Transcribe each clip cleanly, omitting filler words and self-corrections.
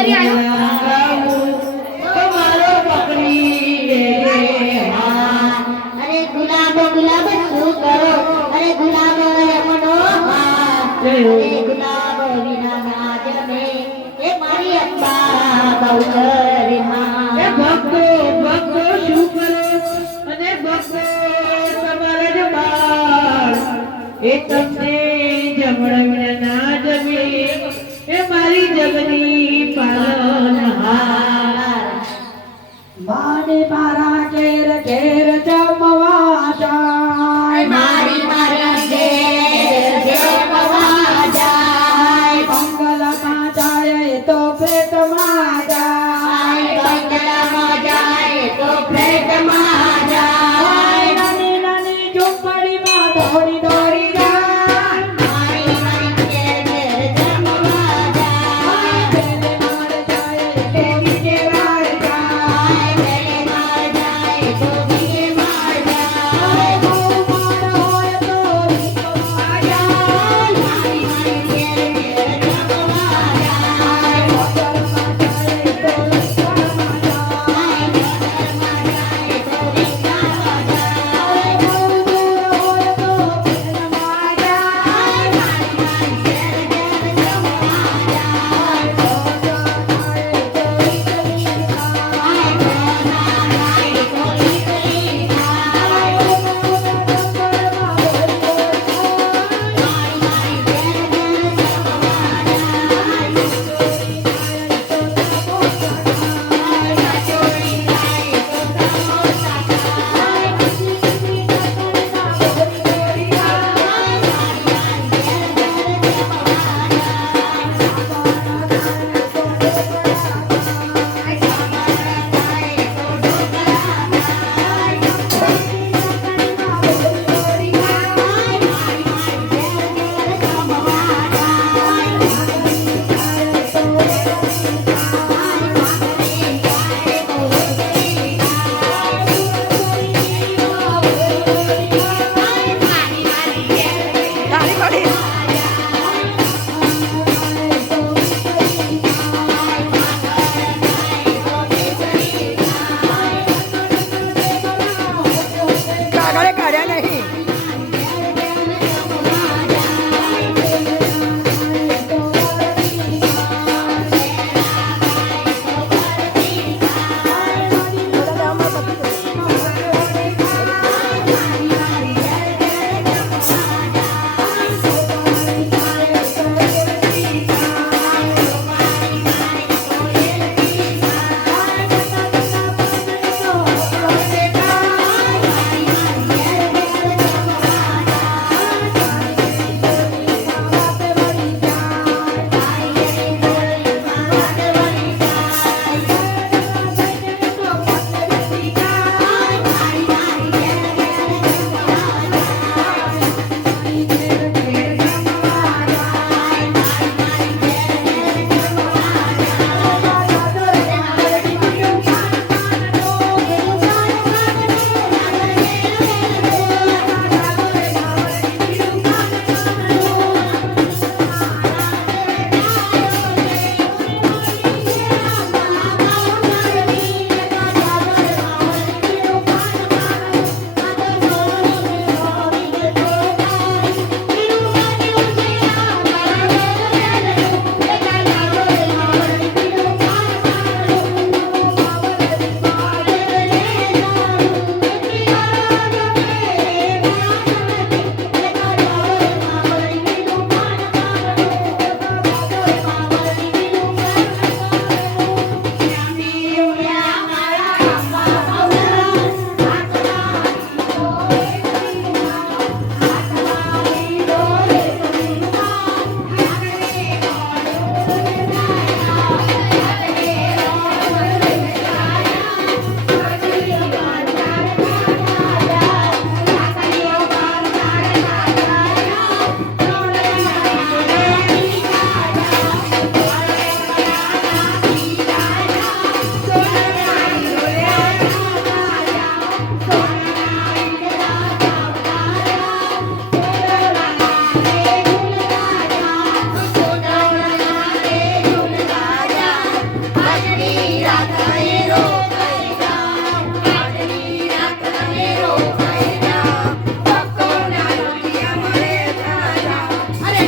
કરી આવ્યો તમારો પકડી અરે ગુલાબો ગુલાબો શું કરો અરે ગુલાબો રમણો અરે ગુલાબો વિના ના જમે એ મારી અંબા બહુચરી માં એ ભક્તો ભક્તો શું કરો અને ભક્તો તમારા જો બાળ એ તમને જમણવીને ના જમે એ મારી જગની પાલનહાર માને મારા ઘેર ઘેર જમવા જાય મારી મારી ઘેર જમવા જાય મંગલમાં જાય તો પેટમાં જાય બંગલામાં જાય તો ફ્લેટમાં જાય નાની નાની ઝૂંપડીમાં દોડી દોડી જાય મારી મારી ઘેર જમવા જાય પેલે માર જાય તો બીજે વાર જાય પેલે માર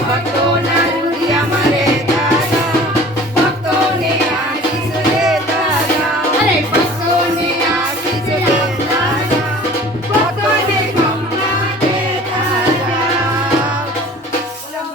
ભક્તો